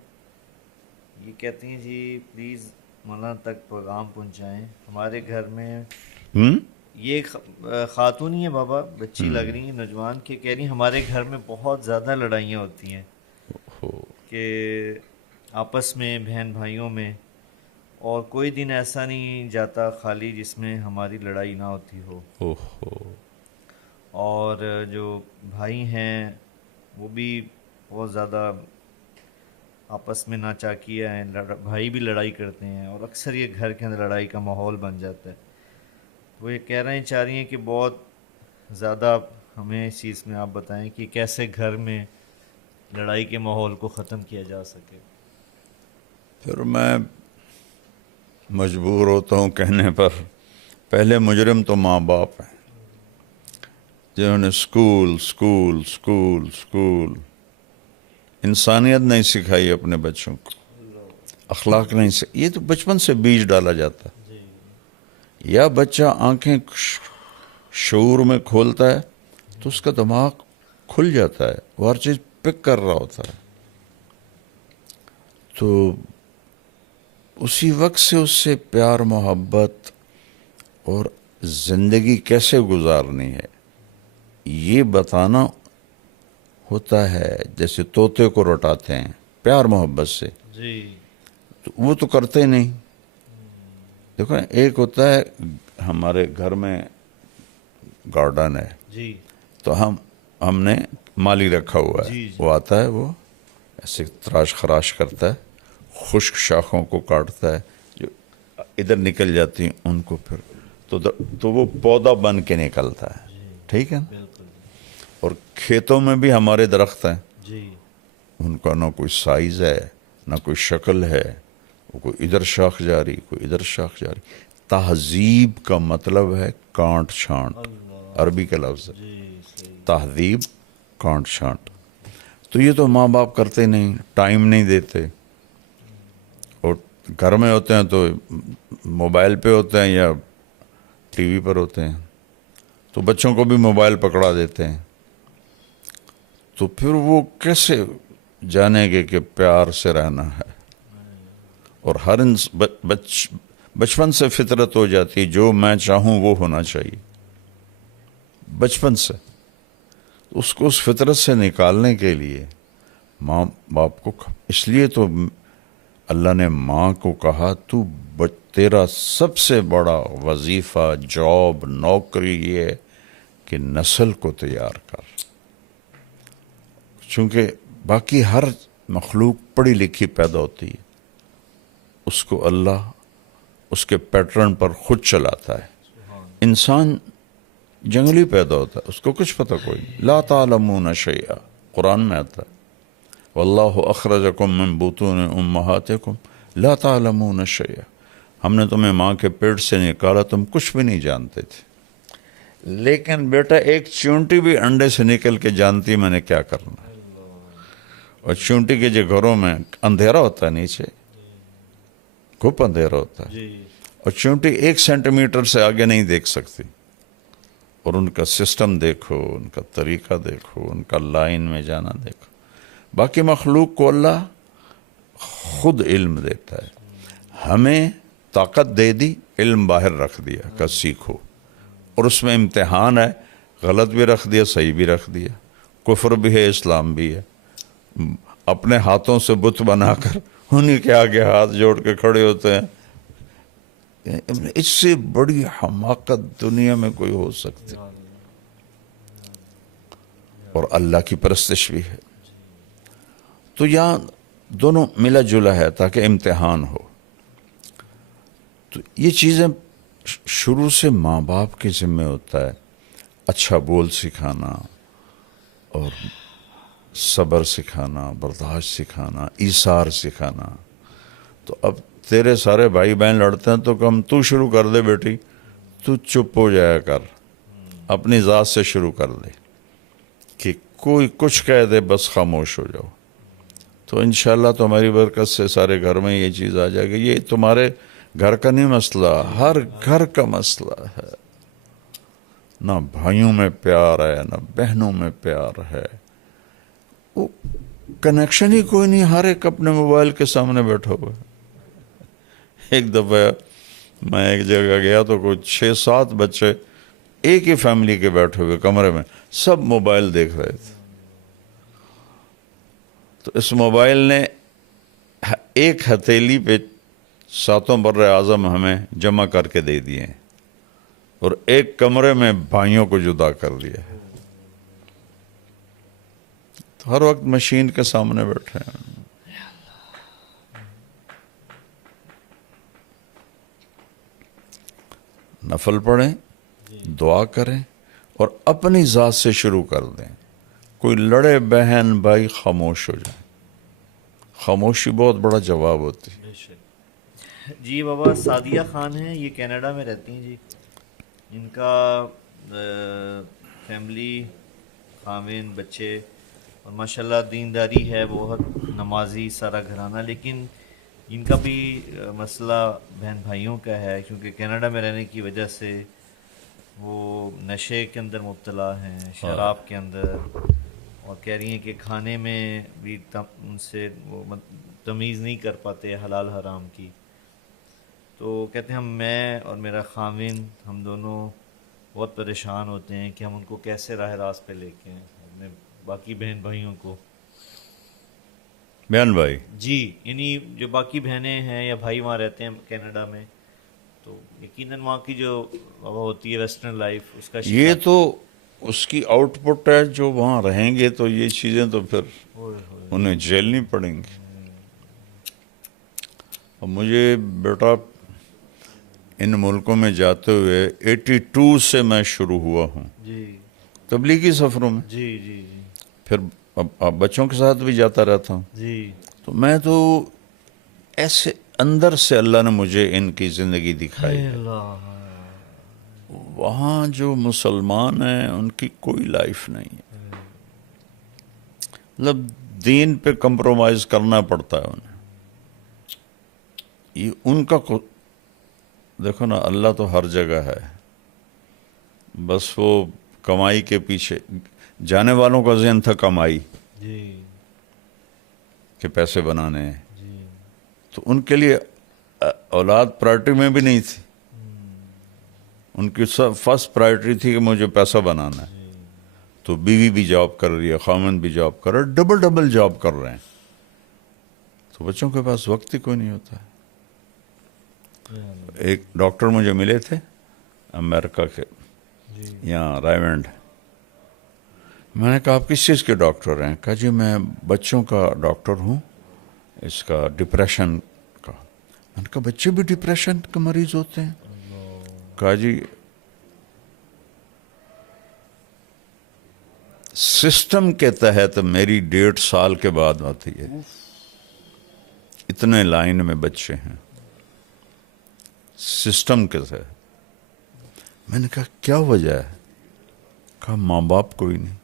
یہ کہتے ہیں جی پلیز مولانا تک پیغام پہنچائیں. ہمارے گھر میں یہ خاتون ہی ہے بابا، بچی لگ رہی ہیں، نوجوان کے، کہہ رہی ہیں ہمارے گھر میں بہت زیادہ لڑائیاں ہوتی ہیں کہ آپس میں بہن بھائیوں میں، اور کوئی دن ایسا نہیں جاتا خالی جس میں ہماری لڑائی نہ ہوتی ہو. اور جو بھائی ہیں وہ بھی بہت زیادہ آپس میں ناچاکیہ ہیں، بھائی بھی لڑائی کرتے ہیں، اور اکثر یہ گھر کے اندر لڑائی کا ماحول بن جاتا ہے. وہ یہ کہہ رہے ہیں، چاہ رہی ہیں کہ بہت زیادہ ہمیں اس چیز میں آپ بتائیں کہ کیسے گھر میں لڑائی کے ماحول کو ختم کیا جا سکے. پھر میں مجبور ہوتا ہوں کہنے پر، پہلے مجرم تو ماں باپ ہیں جنہوں نے اسکول انسانیت نہیں سکھائی اپنے بچوں کو، اخلاق نہیں یہ تو بچپن سے بیج ڈالا جاتا. یا بچہ آنکھیں شعور میں کھولتا ہے تو اس کا دماغ کھل جاتا ہے، وہ ہر چیز پک کر رہا ہوتا ہے. تو اسی وقت سے اس سے پیار محبت اور زندگی کیسے گزارنی ہے یہ بتانا ہوتا ہے. جیسے طوطے کو رٹاتے ہیں پیار محبت سے، جی تو وہ تو کرتے نہیں. دیکھو ایک ہوتا ہے ہمارے گھر میں گارڈن ہے، جی تو ہم نے مالی رکھا ہوا ہے. جی جی. وہ آتا ہے، وہ ایسے تراش خراش کرتا ہے، خشک شاخوں کو کاٹتا ہے، جو ادھر نکل جاتی ہیں ان کو پھر تو وہ پودا بن کے نکلتا ہے. ٹھیک ہے نا؟ بالکل. اور کھیتوں میں بھی ہمارے درخت ہیں، جی ان کا نہ کوئی سائز ہے نہ کوئی شکل ہے، وہ کوئی ادھر شاخ جاری کوئی ادھر شاخ جاری. تہذیب کا مطلب ہے کانٹ چھانٹ، عربی کا لفظ ہے جی صحیح. تہذیب کانٹ چھانٹ. تو یہ تو ماں باپ کرتے نہیں، ٹائم نہیں دیتے، اور گھر میں ہوتے ہیں تو موبائل پہ ہوتے ہیں یا ٹی وی پر ہوتے ہیں، تو بچوں کو بھی موبائل پکڑا دیتے ہیں. تو پھر وہ کیسے جانیں گے کہ پیار سے رہنا ہے؟ اور ہر بچپن سے فطرت ہو جاتی، جو میں چاہوں وہ ہونا چاہیے بچپن سے. اس کو اس فطرت سے نکالنے کے لیے ماں باپ کو، اس لیے تو اللہ نے ماں کو کہا تو تیرا سب سے بڑا وظیفہ، جاب، نوکری یہ ہے کہ نسل کو تیار کر. چونکہ باقی ہر مخلوق پڑھی لکھی پیدا ہوتی ہے، اس کو اللہ اس کے پیٹرن پر خود چلاتا ہے. انسان جنگلی پیدا ہوتا ہے، اس کو کچھ پتہ کوئی نہیں. لا تعلمون شیئا قرآن میں آتا ہے، واللہ اخرجکم من بطون امہاتکم لا تعلمون شیئا. ہم نے تمہیں ماں کے پیٹ سے نکالا، تم کچھ بھی نہیں جانتے تھے. لیکن بیٹا ایک چونٹی بھی انڈے سے نکل کے جانتی میں نے کیا کرنا ہے. اور چونٹی کے جو گھروں میں اندھیرا ہوتا ہے، نیچے گھپ اندھیرا ہوتا ہے، اور چونٹی 1 سینٹی میٹر سے آگے نہیں دیکھ سکتی. اور ان کا سسٹم دیکھو، ان کا طریقہ دیکھو، ان کا لائن میں جانا دیکھو. باقی مخلوق کو اللہ خود علم دیتا ہے. ہمیں طاقت دے دی، علم باہر رکھ دیا کہ سیکھو، اور اس میں امتحان ہے، غلط بھی رکھ دیا صحیح بھی رکھ دیا. کفر بھی ہے، اسلام بھی ہے. اپنے ہاتھوں سے بت بنا کر انہیں کے آگے ہاتھ جوڑ کے کھڑے ہوتے ہیں. اس سے بڑی حماقت دنیا میں کوئی ہو سکتی. اور اللہ کی پرستش بھی ہے. تو یہاں دونوں ملا جلا ہے تاکہ امتحان ہو. تو یہ چیزیں شروع سے ماں باپ کے ذمہ ہوتا ہے. اچھا بول سکھانا اور صبر سکھانا، برداشت سکھانا، ایثار سکھانا. تو اب تیرے سارے بھائی بہن لڑتے ہیں تو کم تو شروع کر دے بیٹی، تو چپ ہو جایا کر، اپنی ذات سے شروع کر دے کہ کوئی کچھ کہہ دے بس خاموش ہو جاؤ. تو انشاءاللہ تمہاری برکت سے سارے گھر میں یہ چیز آ جائے گی. یہ تمہارے گھر کا نہیں مسئلہ، ہر گھر کا مسئلہ ہے. نہ بھائیوں میں پیار ہے، نہ بہنوں میں پیار ہے. وہ کنیکشن ہی کوئی نہیں، ہر ایک اپنے موبائل کے سامنے بیٹھا ہوا ہے. ایک دفعہ میں ایک جگہ گیا تو کوئی 6-7 بچے ایک ہی فیملی کے بیٹھے ہوئے کمرے میں، سب موبائل دیکھ رہے تھے. تو اس موبائل نے ایک ہتھیلی پہ 7 بر اعظم ہمیں جمع کر کے دے دیے ہیں اور ایک کمرے میں بھائیوں کو جدا کر دیا ہے. تو ہر وقت مشین کے سامنے بیٹھے ہیں. نفل پڑھیں، دعا کریں اور اپنی ذات سے شروع کر دیں. کوئی لڑے بہن بھائی خاموش ہو جائیں. خاموشی بہت بڑا جواب ہوتی ہے. جی بابا سعدیہ خان ہیں، یہ کینیڈا میں رہتی ہیں جی. ان کا فیملی، خاوند، بچے، اور ماشاءاللہ دینداری ہے، بہت نمازی سارا گھرانہ. لیکن ان کا بھی مسئلہ بہن بھائیوں کا ہے، کیونکہ کینیڈا میں رہنے کی وجہ سے وہ نشے کے اندر مبتلا ہیں، شراب کے اندر. اور کہہ رہی ہیں کہ کھانے میں بھی ان سے وہ تمیز نہیں کر پاتے حلال حرام کی. تو کہتے ہیں میں اور میرا خاوند ہم دونوں بہت پریشان ہوتے ہیں کہ ہم ان کو کیسے راہ راست پہ لے کے آئیں، اپنے باقی بہن بھائیوں کو. بہن بھائی جی یعنی جو باقی بہنیں ہیں یا بھائی وہاں رہتے ہیں کینیڈا میں، تو یقیناً وہاں کی جو ہوتی ہے ویسٹرن لائف، اس کا یہ تو اس کی آؤٹ پٹ ہے. جو وہاں رہیں گے تو یہ چیزیں تو پھر انہیں جھیلنی پڑیں گی. اور مجھے بیٹا ان ملکوں میں جاتے ہوئے 82 سے میں شروع ہوا ہوں جی تبلیغی سفروں میں. جی جی جی پھر اب بچوں کے ساتھ بھی جاتا رہتا ہوں. جی تو میں تو ایسے اندر سے اللہ نے مجھے ان کی زندگی دکھائی ہے. اللہ وہاں جو مسلمان ہیں ان کی کوئی لائف نہیں ہے. مطلب دین پہ کمپرومائز کرنا پڑتا ہے انہیں. یہ ان کا دیکھو نا، اللہ تو ہر جگہ ہے، بس وہ کمائی کے پیچھے. جانے والوں کا ذہن تھا کمائی، جی کہ پیسے بنانے ہیں. جی تو ان کے لیے اولاد پرائرٹی میں بھی نہیں تھی. ان کی فرسٹ پرائرٹی تھی کہ مجھے پیسہ بنانا ہے. تو بیوی بھی جاب کر رہی ہے، خاوند بھی جاب کر رہا ہے، ڈبل جاب کر رہے ہیں. تو بچوں کے پاس وقت ہی کوئی نہیں ہوتا ہے. ایک ڈاکٹر مجھے ملے تھے امریکہ کے، یہاں رائیونڈ. میں نے کہا آپ کس چیز کے ڈاکٹر ہیں؟ کہا جی میں بچوں کا ڈاکٹر ہوں، اس کا ڈپریشن کا. میں نے کہا بچے بھی ڈپریشن کے مریض ہوتے ہیں؟ کہا جی سسٹم کے تحت میری 1.5 سال کے بعد آتی ہے، اتنے لائن میں بچے ہیں سسٹم کے تحت. میں نے کہا کیا وجہ ہے؟ کہا ماں باپ کوئی نہیں،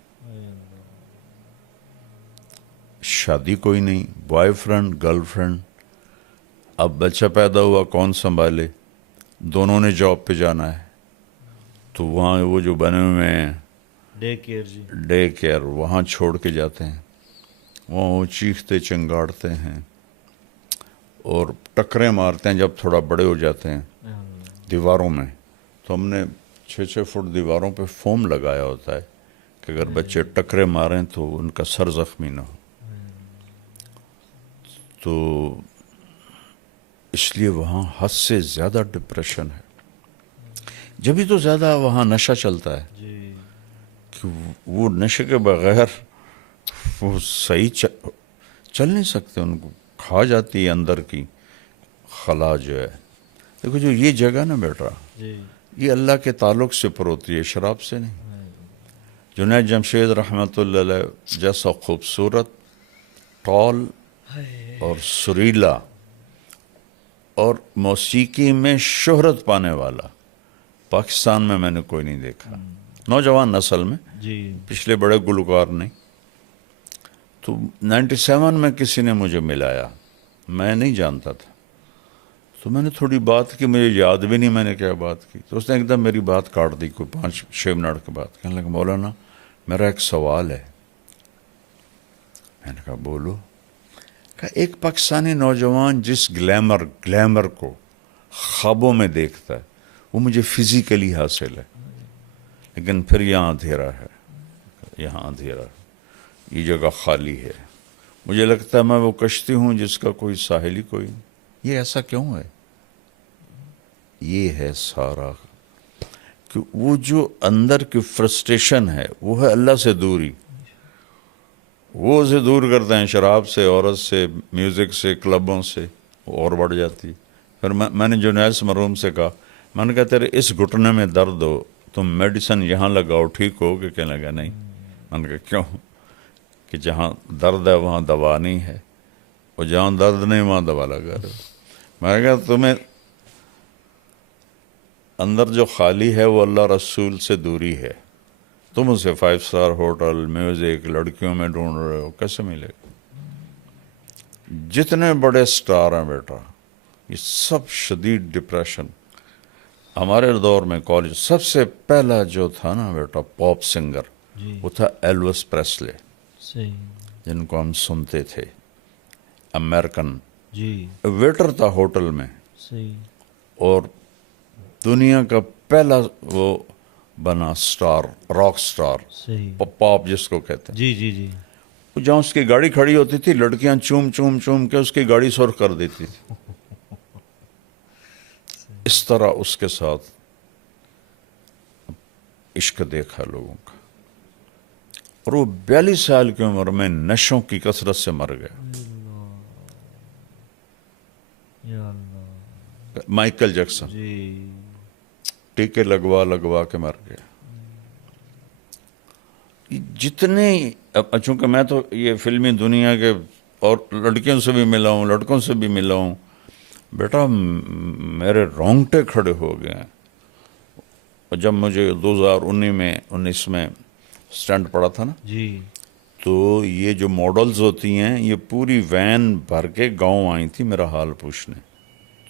شادی کوئی نہیں، بوائے فرینڈ گرل فرینڈ. اب بچہ پیدا ہوا کون سنبھالے؟ دونوں نے جاب پہ جانا ہے. تو وہاں وہ جو بنے ہوئے ہیں ڈے کیئر وہاں چھوڑ کے جاتے ہیں. وہاں وہ چیختے چنگاڑتے ہیں اور ٹکریں مارتے ہیں. جب تھوڑا بڑے ہو جاتے ہیں دیواروں میں، تو ہم نے 6 فٹ دیواروں پہ فوم لگایا ہوتا ہے کہ اگر بچے ٹکرے ماریں تو ان کا سر زخمی نہ ہو. تو اس لیے وہاں حد سے زیادہ ڈپریشن ہے. جبھی تو زیادہ وہاں نشہ چلتا ہے جی کہ وہ نشے کے بغیر وہ صحیح چل نہیں سکتے. ان کو کھا جاتی ہے اندر کی خلا جو ہے. دیکھو جو یہ جگہ نا بیٹا، جی یہ اللہ کے تعلق سے پر ہوتی ہے، شراب سے نہیں. جنید جمشید رحمۃ اللہ علیہ جیسا خوبصورت، ٹال اور سریلا اور موسیقی میں شہرت پانے والا پاکستان میں نے کوئی نہیں دیکھا، نوجوان نسل میں. جی پچھلے بڑے گلوکار نہیں. تو 97 میں کسی نے مجھے ملایا، میں نہیں جانتا تھا. تو میں نے تھوڑی بات کی، مجھے یاد بھی نہیں میں نے کیا بات کی. تو اس نے ایک دم میری بات کاٹ دی کوئی 5-6 منٹ کے بعد. کہنے لگا مولانا میرا ایک سوال ہے. میں نے کہا بولو. کہا ایک پاکستانی نوجوان جس گلیمر کو خوابوں میں دیکھتا ہے وہ مجھے فزیکلی حاصل ہے، لیکن پھر یہاں اندھیرا ہے، یہاں اندھیرا ہے، یہ جگہ خالی ہے. مجھے لگتا ہے میں وہ کشتی ہوں جس کا کوئی ساحل ہی کوئی نہیں. یہ ایسا کیوں ہے؟ یہ ہے سارا کہ وہ جو اندر کی فرسٹریشن ہے وہ ہے اللہ سے دوری. وہ اسے دور کرتے ہیں شراب سے، عورت سے، میوزک سے، کلبوں سے، وہ اور بڑھ جاتی. پھر میں نے جنید مرحوم سے کہا، میں نے کہا تیرے اس گھٹنے میں درد ہو تم میڈیسن یہاں لگاؤ ٹھیک ہو گے؟ کہنے لگا نہیں. میں نے کہا کیوں؟ کہ جہاں درد ہے وہاں دوا نہیں ہے، اور جہاں درد نہیں وہاں دوا لگا رہے. میں نے کہا تمہیں اندر جو خالی ہے وہ اللہ رسول سے دوری ہے. تم اسے 5 اسٹار ہوٹل، میوزک، لڑکیوں میں ڈھونڈ رہے ہو، کیسے ملے گا؟ جتنے بڑے سٹار ہیں بیٹا یہ سب شدید ڈپریشن. ہمارے دور میں کالج سب سے پہلا جو تھا نا بیٹا پاپ سنگر، جی وہ تھا ایلوس پریسلے، صحیح. جن کو ہم سنتے تھے. امریکن جی ویٹر تھا ہوٹل میں، صحیح. اور دنیا کا پہلا وہ بنا سٹار، راک سٹار، صحیح. پاپ جس کو کہتے ہیں. جی جی جی جہاں اس کی گاڑی کھڑی ہوتی تھی لڑکیاں چوم چوم چوم کے اس کی گاڑی سرخ کر دیتی تھی. اس طرح اس کے ساتھ عشق دیکھا لوگوں کا. اور وہ 42 سال کی عمر میں نشوں کی کثرت سے مر گیا. یا اللہ. مائیکل جیکسن جی ٹیکے لگوا کے مر گیا. جتنے چونکہ میں تو یہ فلمی دنیا کے اور لڑکیوں سے بھی ملا ہوں، لڑکوں سے بھی ملا ہوں بیٹا، میرے رونگٹے کھڑے ہو گئے ہیں. اور جب مجھے 2019 میں سٹنٹ پڑا تھا نا، جی تو یہ جو ماڈلز ہوتی ہیں یہ پوری وین بھر کے گاؤں آئی تھی میرا حال پوچھنے.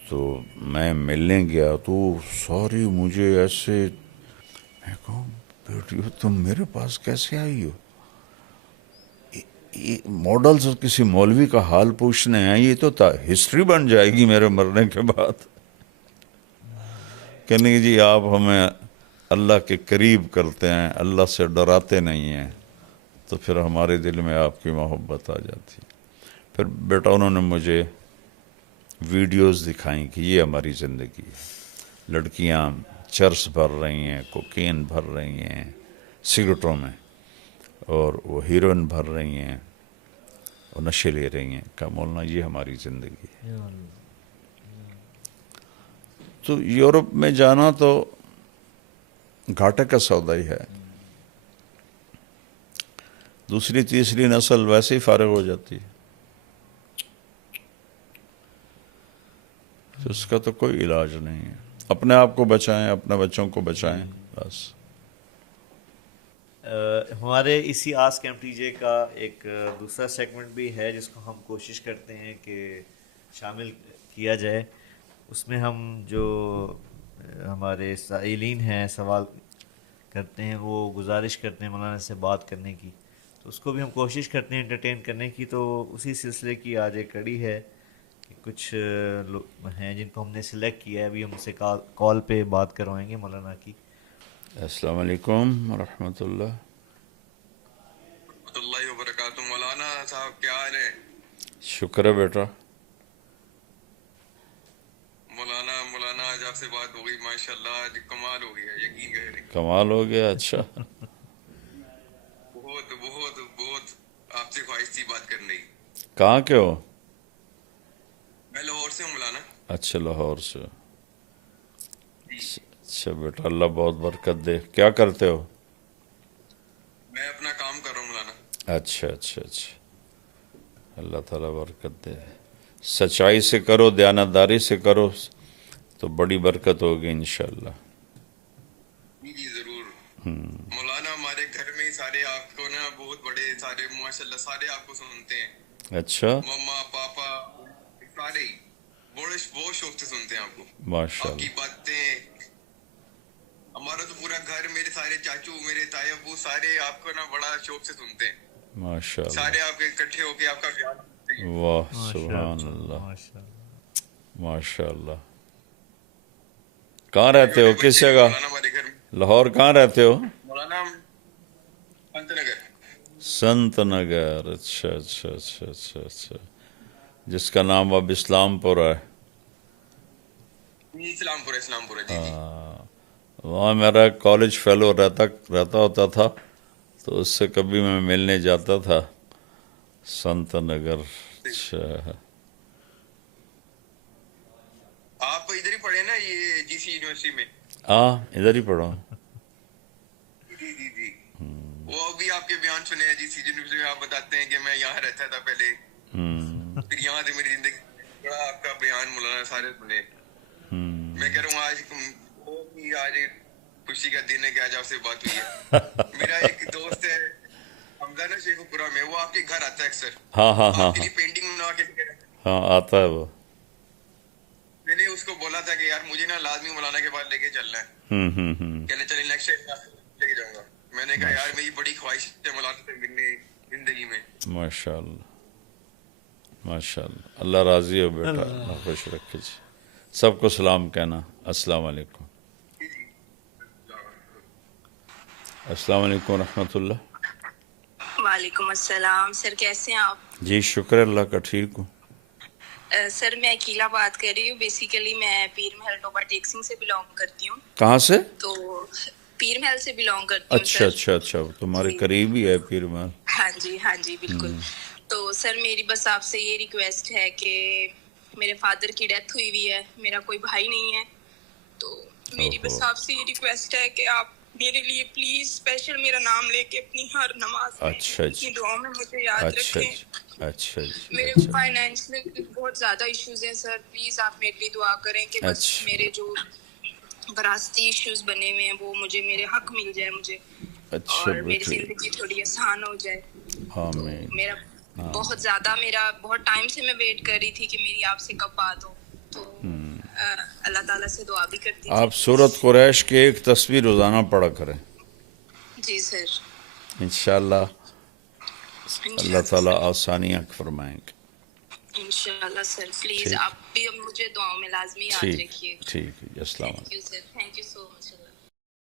تو میں ملنے گیا تو ساری مجھے ایسے، میں کہوں بیٹی تم میرے پاس کیسے آئی ہو؟ یہ ماڈلز اور کسی مولوی کا حال پوچھنے ہیں، یہ تو ہسٹری بن جائے گی میرے مرنے کے بعد. کہنے کہ جی آپ ہمیں اللہ کے قریب کرتے ہیں، اللہ سے ڈراتے نہیں ہیں، تو پھر ہمارے دل میں آپ کی محبت آ جاتی. پھر بیٹا انہوں نے مجھے ویڈیوز دکھائیں کہ یہ ہماری زندگی ہے. لڑکیاں چرس بھر رہی ہیں، کوکین بھر رہی ہیں سگریٹوں میں، اور وہ ہیروئن بھر رہی ہیں اور نشے لے رہی ہیں. کہا مولانا یہ ہماری زندگی ہے. یا اللہ. تو یورپ میں جانا تو گھاٹے کا سودا ہی ہے. دوسری تیسری نسل ویسے ہی فارغ ہو جاتی ہے. تو اس کا تو کوئی علاج نہیں ہے. اپنے آپ کو بچائیں، اپنے بچوں کو بچائیں بس. ہمارے اسی آس کیمپ ٹی جے کا ایک دوسرا سیگمنٹ بھی ہے جس کو ہم کوشش کرتے ہیں کہ شامل کیا جائے. اس میں ہم جو ہمارے سائلین ہیں سوال کرتے ہیں وہ گزارش کرتے ہیں مولانا سے بات کرنے کی، تو اس کو بھی ہم کوشش کرتے ہیں انٹرٹین کرنے کی. تو اسی سلسلے کی آج ایک کڑی ہے کہ کچھ لوگ ہیں جن کو ہم نے سلیکٹ کیا ہے، ابھی ہم سے کال پہ بات کروائیں گے مولانا کی. السلام علیکم ورحمۃ اللہ. وبرکاتہ۔ مولانا صاحب کیا حال ہے؟ شکر ہے بیٹا. مولانا آج آپ سے بات ہو گئی، ماشاءاللہ آج کمال ہو گیا، یقین کریں کمال ہو گیا. اچھا بہت بہت بہت آپ سے خواہش تھی بات کرنے کی۔ کہاں کے ہو؟ میں لاہور سے ہوں مولانا۔ اچھا لاہور سے. جی اچھا بیٹا اللہ بہت برکت دے. کیا کرتے ہو؟ میں اپنا کام کر رہا ہوں مولانا۔ اچھا اچھا اچھا. اللہ تعالیٰ برکت دے. سچائی سے کرو، دیانتداری سے کرو تو بڑی برکت ہوگی انشاءاللہ. جی جی ضرور مولانا، ہمارے گھر میں سارے آپ کو نا بہت بڑے سارے ماشاءاللہ سارے آپ کو سنتے ہیں، اچھا مما پاپا سارے ہی بہت شوق سے سنتے ہیں آپ کو، آپ ماشاءاللہ. کی باتیں۔ ہمارا تو پورا گھر، میرے سارے چاچو، میرے تایا ابو سارے آپ کو نا بڑا شوق سے سنتے ہیں، ماشاءاللہ. سارے آپ کے اکٹھے ہو کے آپ کا بیان سنتے ہیں۔ واہ ماشاء سبحان اللہ اللہ ماشاء اللہ. ماشاءاللہ. کہاں رہتے ہو؟ کس بچے بھی جگہ؟ مولانا ہمارے گھر میں، لاہور کہاں رہتے ہو؟ مولانا ہم پنت نگر۔ سنت نگر. اچھا اچھا اچھا اچھا اچھا. جس کا نام اب اسلام پورہ ہے. جی اسلام پورہ جی جی۔ وہاں میرا کالج فیلو رہتا ہوتا تھا تو اس سے کبھی میں ملنے جاتا تھا سنت نگر. اچھا آپ ادھر ہی پڑھے نا یہ جی سی یونیورسٹی میں؟ ہاں ادھر ہی پڑھا ہوں. جی جی جی، وہ ابھی آپ کے بیان سنے ہیں جی سی یونیورسٹی میں، آپ بتاتے ہیں کہ میں یہاں رہتا تھا پہلے، پھر یہاں سے میری زندگی بڑا آپ کا بیان مولانا سارے سنے۔ میں کہہ رہا ہوں آج خوشی کا دن ہے کہ آج آپ سے بات ہوئی ہے۔ میرا ایک دوست ہے حمزہ نا شیخ پورہ میں، وہ آپ کے گھر آتا ہے اکثر، ہاں ہاں ہاں آپ کے ہاں لیے پینٹنگ بنا کے لے کے۔ ہاں آتا ہے وہ. میں نے اس کو بولا تھا کہ یار مجھے نا لازمی مولانا کے بعد لے کے چلنا ہے، کہنے چلے نیکسٹ ٹائم لے کے جاؤں گا۔ میں نے کہا یار میری بڑی خواہش ہے مولانا سے ملنے زندگی میں۔ ماشاءاللہ ماشاءاللہ. اللہ راضی ہو بیٹا، اللہ خوش رکھے. جی سب کو سلام کہنا. السلام علیکم. السلام علیکم ورحمۃ اللہ. وعلیکم السلام سر، کیسے ہیں آپ؟ جی شکر اللہ کا ٹھیک ہوں. سر میں اکیلا بات کر رہی ہوں، بیسیکلی میں پیر محل ٹوبا ٹیکسنگ سے بلانگ کرتی ہوں. کہاں سے؟ تو پیر محل سے بلانگ کرتی ہوں اچھا سر. اچھا اچھا. تمہارے جی قریب ہی ہے پیر محل. ہاں جی بالکل. تو سر میری بس آپ سے یہ ریکویسٹ ہے کہ میرے فادر کی ڈیتھ ہوئی ہوئی ہے، میرا کوئی بھائی نہیں ہے، تو میری بس آپ سے یہ ریکویسٹ ہے کہ آپ میرے لیے پلیز اسپیشل میرا نام لے کے اپنی ہر نماز میں اچھا اپنی دعاؤں میں مجھے یاد اچھا رکھیں. اچھا جی میرے اچھا فائنینشلی بہت زیادہ ایشوز ہیں سر، پلیز آپ میرے لیے دعا کریں کہ بس اچھا میرے جو وراثتی ایشوز بنے ہوئے ہیں وہ مجھے میرے حق مل جائے مجھے، اچھا اور میری بیٹے زندگی تھوڑی آسان ہو جائے. تو آمین. میرا بہت زیادہ بہت ٹائم سے میں ویٹ کر رہی تھی کہ میری آپ سے کب بات ہو، تو اللہ تعالیٰ سے دعا بھی کرتی آپ تھی. سورت قریش کی ایک تصویر روزانہ پڑھا کریں جی سر انشاءاللہ. اللہ انشاءاللہ تعالیٰ سر، آسانیاں فرمائیں گے. انشاءاللہ سر پلیز ٹھیک آپ بھی مجھے دعاؤں میں لازمی یاد ٹھیک رکھیے. ٹھیک ہے. السلام علیکم. Thank you sir, thank you so much.